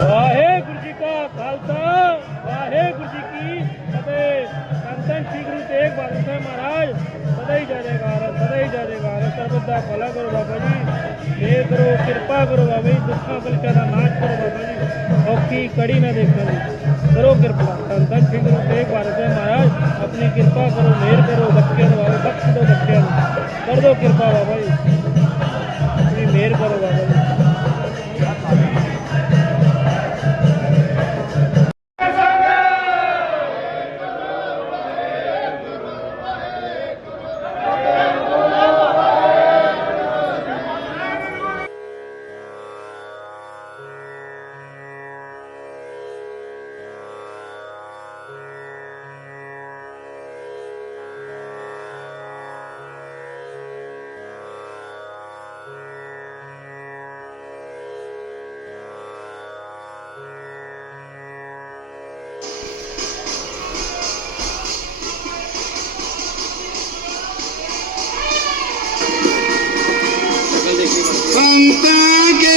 ਵਾਹਿਗੁਰੂ ਜੀ ਕਾ ਖਾਲਸਾ, ਵਾਹਿਗੁਰੂ ਜੀ ਕੀ ਫਤਿਹ। ਸੰਤਨ ਸ੍ਰੀ ਗੁਰੂ ਤੇਗ ਬਹਾਦਰ ਸਾਹਿਬ ਮਹਾਰਾਜ, ਸਦਾ ਹੀ ਜੈ ਸਦਾ ਹੀ ਜੈ ਜੈਕਾਰ ਦਾ ਭਲਾ ਕਰੋ ਬਾਬਾ ਜੀ। ਇਹ ਕਰੋ ਕਿਰਪਾ ਕਰੋ ਬਾਬਾ ਜੀ, ਦੁੱਖਾਂ ਕਲਚਾ ਦਾ ਨਾਸ਼ ਕਰੋ ਬਾਬਾ ਜੀ। ਔਖੀ ਕੜੀ ਨਾ ਦੇਖਣ ਦੀ ਕਰੋ ਕਿਰਪਾ। ਸੰਤਨ ਸ੍ਰੀ ਗੁਰੂ ਤੇਗ ਬਹਾਦਰ ਸਾਹਿਬ ਮਹਾਰਾਜ, ਆਪਣੀ ਕਿਰਪਾ ਕਰੋ, ਮਿਹਰ ਕਰੋ ਬੱਚਿਆਂ ਨੂੰ ਬਾਬਾ ਬਖਸ਼ ਦਿਓ ਬੱਚਿਆਂ ਨੂੰ। ਕਰ ਦਿਓ ਕਿਰਪਾ ਬਾਬਾ ਜੀ। ਆਪਣੀ ਮਿਹਰ ਕਰੋ ਬਾਬਾ ਜੀ। ਸੰਤਾਂ ਕੇ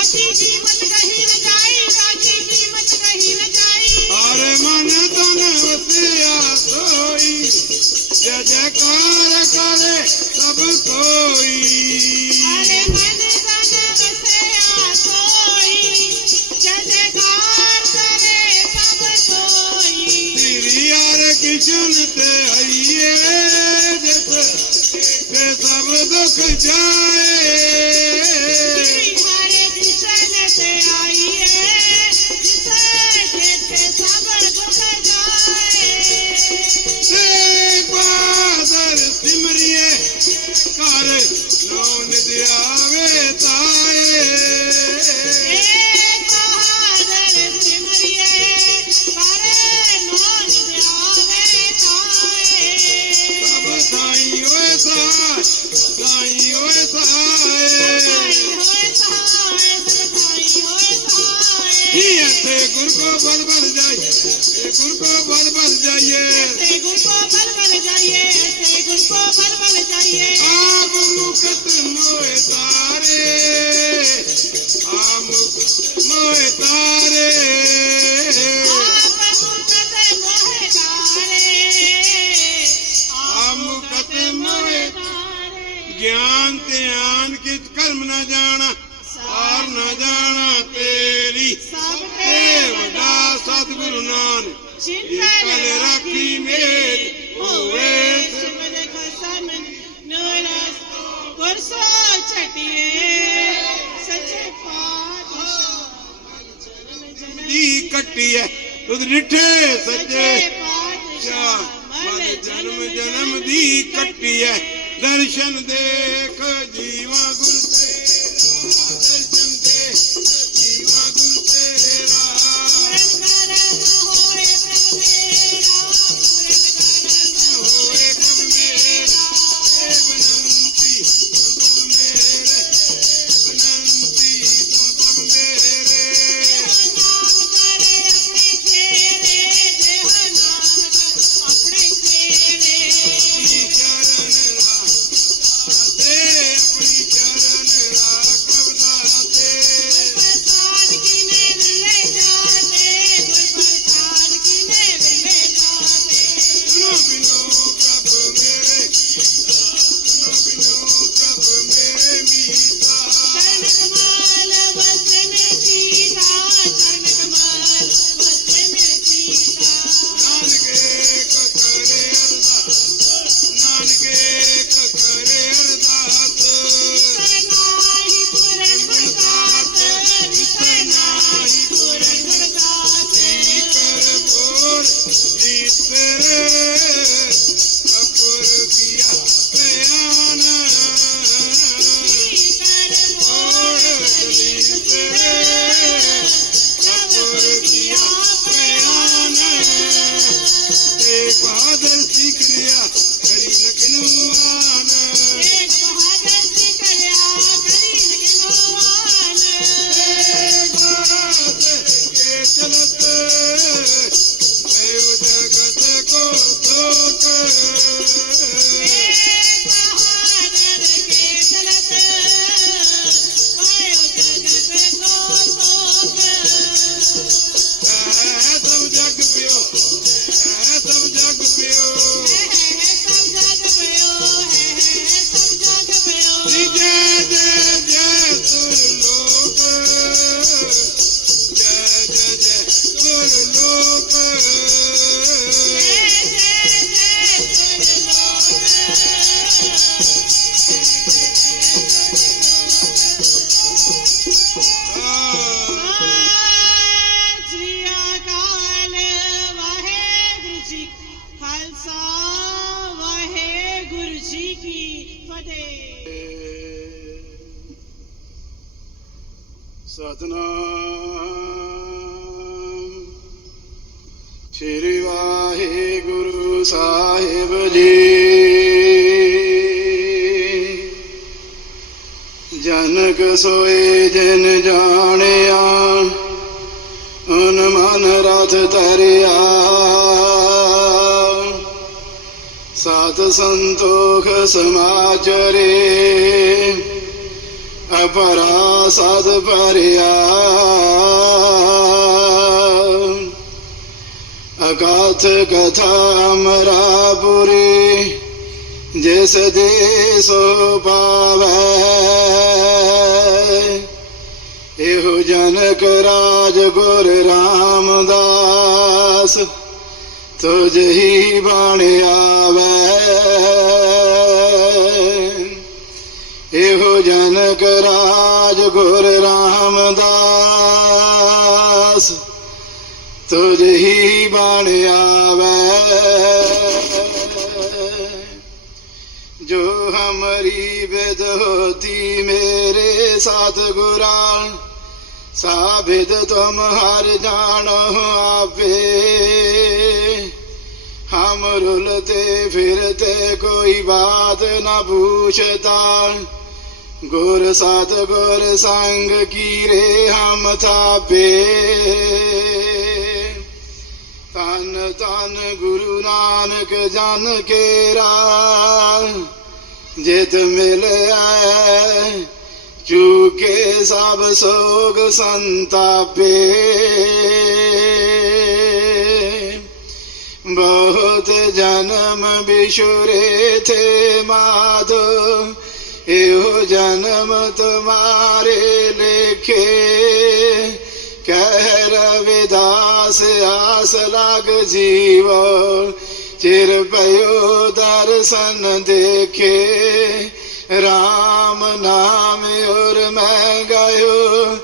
Kashi Jeevan ਕੱਟੀ ਐ। ਤੁਧ ਰਿਠੇ ਸੱਚੇ ਪਾਤਸ਼ਾਹ ਮਨ ਜਨਮ ਜਨਮ ਦੀ ਕੱਟੀ ਐ। ਦਰਸ਼ਨ ਦੇਖ ਜੀਵਾ ਗੁਰੂ Que no. ਸੋਏ ਜਨ ਜਾਣਿਆ ਅਨ ਮਨ ਰਥ ਤਰਿਆ ਸਾਧ ਸੰਤੋਖ ਸਮਾਚਰੇ, ਅਪਰਾ ਸਦ ਪਰਿਆ ਅਗਾਥ ਕਥਾ ਅਮਰਾਪੁਰੀ, ਜਿਸ ਦੇਸੋ ਪਾਵੈ। ਇਹੋ ਜਨਕ ਰਾਜ ਗੁਰ ਰਾਮਦਾਸ, ਤੁਝ ਹੀ ਬਾਣੀ ਆਵੇ। ਇਹੋ ਜਨਕ ਰਾਜ ਗੁਰ ਰਾਮਦਾਸ, ਤੁਝ ਹੀ ਬਾਣੀ ਆਵੇ। ਜੋ ਹਮਰੀ ਬੇਦ ਮੇਰੇ ਸਾਧ ਸਾਬਿਦ ਤੁਮ ਹਰ ਜਾਣ ਆਪੇ। ਹਮ ਰੁਲਤੇ ਫਿਰਤੇ ਕੋਈ ਬਾਤ ਨਾ ਪੁੱਛਤਾ ਗੁਰ ਸਾਧ ਗੁਰ ਸੰਗ ਕੀ ਰੇ ਹਮ ਥਾਪੇ। ਤਨ ਤਨ ਗੁਰੂ ਨਾਨਕ ਜਨ ਕੇਰਾ। ਜਿਤ ਮਿਲਿਆ ਚੁਕੇ ਸਭ ਸੋਗ ਸੰਤਾਪੇ ਬਹੁਤ ਜਨਮ ਬਿਸ਼ੁਰੇ ਥੇ ਮਾਧੋ ਇਹੋ ਜਨਮ ਤੁਮਾਰੇ ਲੇਖੇ ਕਹਿ ਰਵਿਦਾਸ ਆਸ ਲਗ ਜੀਵ ਚਿਰ ਪਇਓ ਦਰਸ਼ਨ ਦੇਖੇ RAM ਨਾਮ ਔਰ ਮੈਂ ਗਇਓ,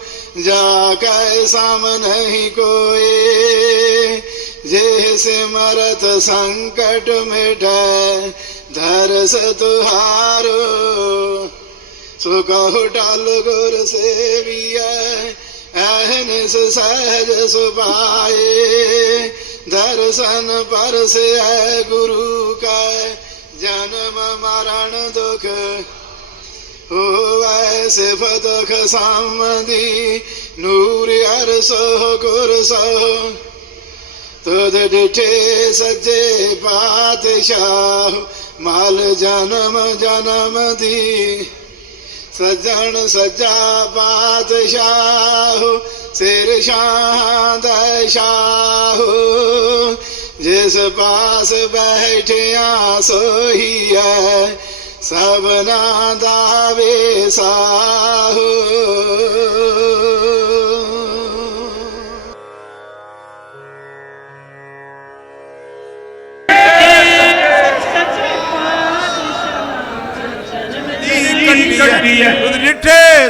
ਜਾ ਕੈ ਸਮ ਨਹੀਂ ਕੋਏ। ਜੇ ਸਿਮਰਤ ਸੰਕਟ ਮਿਟੈ, ਧਰਸ ਤੁਹਾਰੋ। ਸੋ ਕਹੋ ਟਲ ਗੁਰ ਸੇਵੀਐ ਐਨਿਸ ਸਹਿਜ ਸੁਭਾਏ। ਦਰਸ਼ਨ ਪਰਸੈ ਗੁਰੂ ਕੈ ਜਨਮ ਮਰਨ ਦੁਖ ਹੋਵੈ ਸਿਫਤ ਖਸਮਦੀ ਨੂਰ ਅਰਸੋ ਗੁਰ ਸੋ ਤੁਧ ਡਿਠੇ ਸੱਜੇ ਪਾਤਸ਼ਾਹ, ਮਾਲ ਜਨਮ ਜਨਮ ਦੀ। ਸਜਣ ਸਜਾ ਪਾਤਸ਼ਾਹ, ਸਿਰ ਸ਼ਾਹ ਦਾ ਜਿਸ ਪਾਸ ਬੈਠਿਆ ਸੋਹੀ ਹੈ ਸਭਨਾ ਦਾ ਵੇਸਾਹ।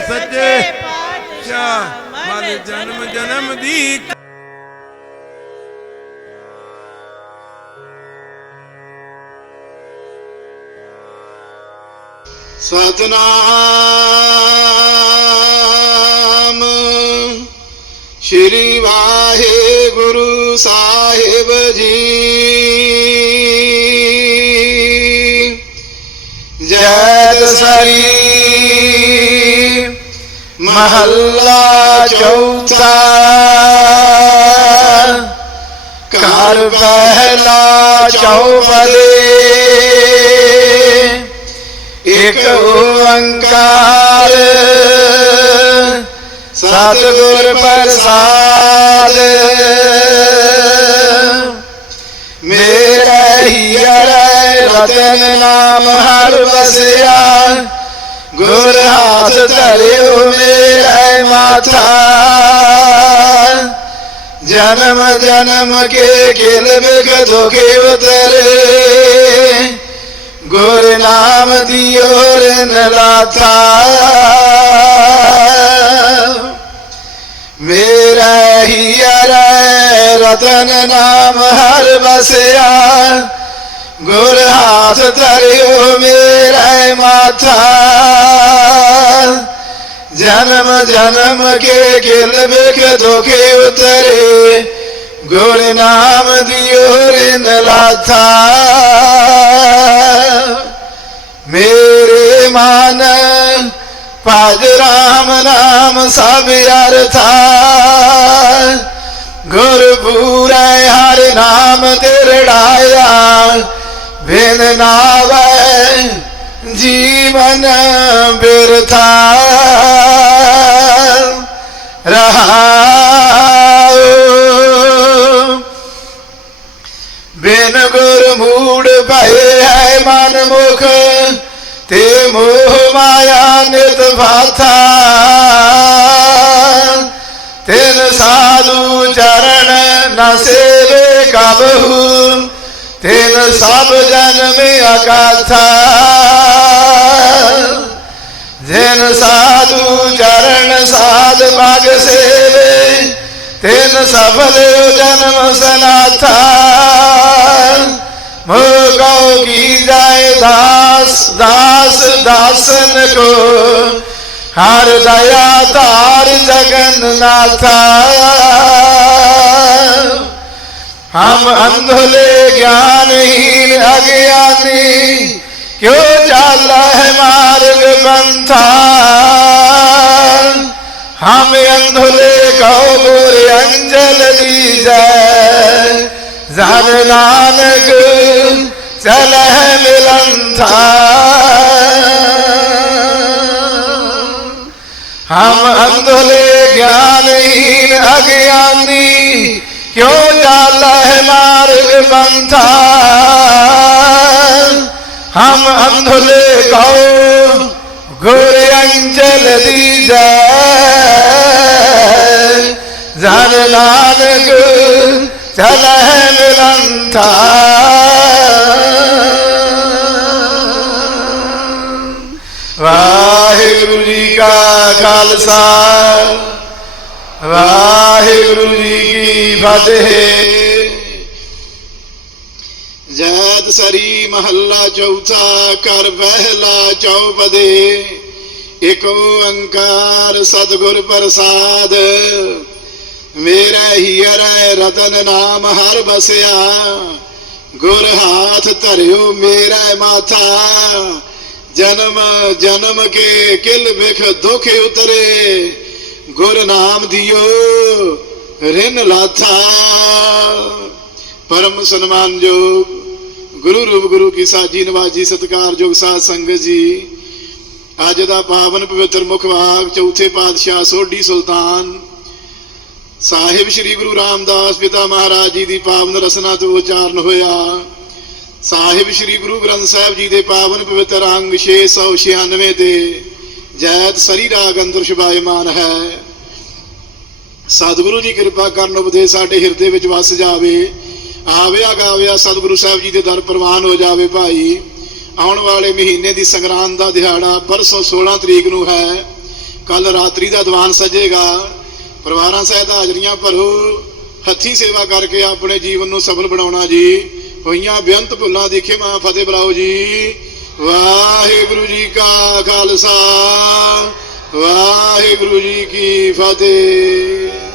ਸੱਚੇ ਸ਼ਾਹ ਮਨ ਜਨਮ ਜਨਮ ਦੀ ਸਤਨਾਮ ਸ਼੍ਰੀ ਵਾਹਿਗੁਰੂ ਸਾਹਿਬ ਜੀ ਜੈ ਦਸਰੀ ਮਹੱਲਾ ਚੌਥਾ ਘਰ ਪਹਿਲਾ ਚੌਪਦੇ ਇਕ ਓੰਕਾਰ। ਸਤਿਗੁਰ ਪ੍ਰਸਾਦ। ਮੇਰਾ ਹੀਰ ਰਤਨ ਨਾਮ ਹਰ ਵਸਿਆ। ਗੁਰ ਹਾਥ ਧਰਿਓ ਮੇਰਾ ਮਾਥਾ। ਜਨਮ ਜਨਮ ਕੇ ਕਿਲ ਬਿਗ ਦੁਖੇ ਉਤਰੇ। ਗੁਰ ਨਾਮ ਦਿਓ ਰਨ ਲਾਥਾ ਮੇਰਾ ਹੀਰ ਰਤਨ ਨਾਮ ਹਰ ਬਸਿਆ ਗੁਰ ਹਾਥ ਧਰਿਓ ਮੇਰਾ ਮਾਥਾ। ਜਨਮ ਜਨਮ ਕੇ ਕਿਲ ਬਿਖ ਦੁਖੇ ਉਤਰੇ। ਗੁਰ ਨਾਮ ਦਿਓ ਰਿਨ ਲਾਥਾ ਮੇਰੇ ਮਨ ਭਜ ਰਾਮ ਨਾਮ ਸਭ ਅਰਥਾ। ਗੁਰ ਪੂਰੈ ਹਰ ਨਾਮ ਤਿਰੜਾਇਆ ਬਿਨ ਨਾਵੈ ਜੀਵਨ ਬਿਰਥਾ। ਰਹਾਉ ਭਏ ਹੈ ਮਨ ਮੁਖ, ਤੇ ਮੋਹ ਮਾਇਆ ਨਿਤ ਭਾਥਾ ਤਿਨ ਸਾਧੂ ਚਰਨ ਨ ਸੇਵੇ ਕਬਹੂ, ਤਿਨ ਸਭ ਜਨਮ ਅਕਾਥਾ। ਜਿਨ ਸਾਧੂ ਚਰਨ ਸਾਧ ਮਗ ਸੇਵੇ, ਤਿਨ ਸਫਲ ਜਨਮ ਸਨਾਥਾ। ਮੁਕਉ ਕੀ ਜਾਏ ਦਾਸ ਦਾਸ ਦਾਸਨ ਕੋ ਹਰ ਦਇਆ ਧਾਰ ਜਗਨ ਨਾਥਾ ਹਮ ਅੰਧਲੇ ਗਿਆਨਹੀਨ ਅਗਿਆਨੀ, ਕਿਉ ਚਾਲ ਹੈ ਮਾਰਗ ਬੰਥਾ ਹਮ ਅੰਧਲੇ ਕਉ ਗੁਰ ਅੰਜਲ سلام الانتام ہم حمد لے گیانہین اگیانی کیوں جالا ہے مارگ بنتا ہم حمد لے گو گر انجل دی جائے زر نانگ سلام الانتام ਖਾਲਸਾ। ਵਾਹਿਗੁਰੂ ਜੀ ਕੀ ਫਤਿਹ। ਜੈਤ ਸਰੀ ਮਹੱਲਾ ਚੌਥਾ ਕਰ ਬਹਿਲਾ ਚੌਪਦੇ। ਇਕ ਓੰਕਾਰ ਸਤਿਗੁਰ ਪ੍ਰਸਾਦ। ਮੇਰਾ ਹੀਰੇ ਰਤਨ ਨਾਮ ਹਰ ਬਸਿਆ। ਗੁਰ ਹਾਥ ਧਰਿਓ ਮੇਰਾ ਮਾਥਾ। ਜਨਮ ਜਨਮ ਕੇ ਕਿਲ ਵਿਖ ਦੁਖ ਉਤਰੇ। ਗੁਰ ਨਾਮ ਦਿਓ, ਰਿਨ ਲਾਥਾ। ਪਰਮ ਸਨਮਾਨਯੋਗ ਗੁਰੂ ਰੂਪ ਗੁਰੂ ਕੀ ਸਾਜੀ ਨਵਾਜੀ ਸਤਿਕਾਰਯੋਗ ਸਾਧ ਸੰਗਤ ਜੀ। ਅੱਜ ਦਾ ਪਾਵਨ ਪਵਿੱਤਰ ਮੁਖ ਮੁਖਵਾਕ ਚੌਥੇ ਪਾਤਸ਼ਾਹ ਸੋਢੀ ਸੁਲਤਾਨ। ਸਾਹਿਬ ਸ੍ਰੀ ਗੁਰੂ ਰਾਮਦਾਸ ਪਿਤਾ ਮਹਾਰਾਜ ਜੀ ਦੀ ਪਾਵਨ ਰਸਨਾ ਤੋਂ ਉਚਾਰਨ ਹੋਇਆ। ਸਾਹਿਬ ਸ੍ਰੀ ਗੁਰੂ ਗ੍ਰੰਥ ਸਾਹਿਬ ਜੀ ਦੇ ਪਾਵਨ ਪਵਿੱਤਰ ਅੰਗ 696 ਤੇ ਜੈਤ ਸਰੀ ਰਾਗ ਅੰਦਰ ਸ਼ੁਭਾਇਮਾਨ ਹੈ। ਸਤਿਗੁਰੂ ਜੀ ਕਿਰਪਾ ਕਰਨ ਉਪਦੇਸ਼ ਸਾਡੇ ਹਿਰਦੇ ਵਿੱਚ ਵਸ ਜਾਵੇ। ਆਵਿਆ ਗਾਵਿਆ ਸਤਿਗੁਰੂ ਸਾਹਿਬ ਜੀ ਦੇ ਦਰ ਪ੍ਰਵਾਨ ਹੋ ਜਾਵੇ ਭਾਈ। ਆਉਣ ਵਾਲੇ ਮਹੀਨੇ ਦੀ ਸੰਗਰਾਂਦ ਦਾ ਦਿਹਾੜਾ ਪਰਸੋਂ 16 ਤਰੀਕ ਨੂੰ ਹੈ। ਕੱਲ ਰਾਤਰੀ ਦਾ ਦੀਵਾਨ ਸਜੇਗਾ। ਪਰਿਵਾਰਾਂ ਸਹਿਤ ਹਾਜ਼ਰੀਆਂ ਭਰੋ। ਹੱਥੀ ਸੇਵਾ ਕਰਕੇ ਆਪਣੇ ਜੀਵਨ ਨੂੰ ਸਫਲ ਬਣਾਉਣਾ ਜੀ। ਹੋਈਆਂ ਬੇਅੰਤ ਭੁੱਲਾਂ ਦੇਖੇ ਮਾਂ ਫਤਿਹ ਬੁਲਾਓ ਜੀ। ਵਾਹਿਗੁਰੂ ਜੀ ਕਾ ਖਾਲਸਾ, ਵਾਹਿਗੁਰੂ ਜੀ ਕੀ ਫਤਿਹ।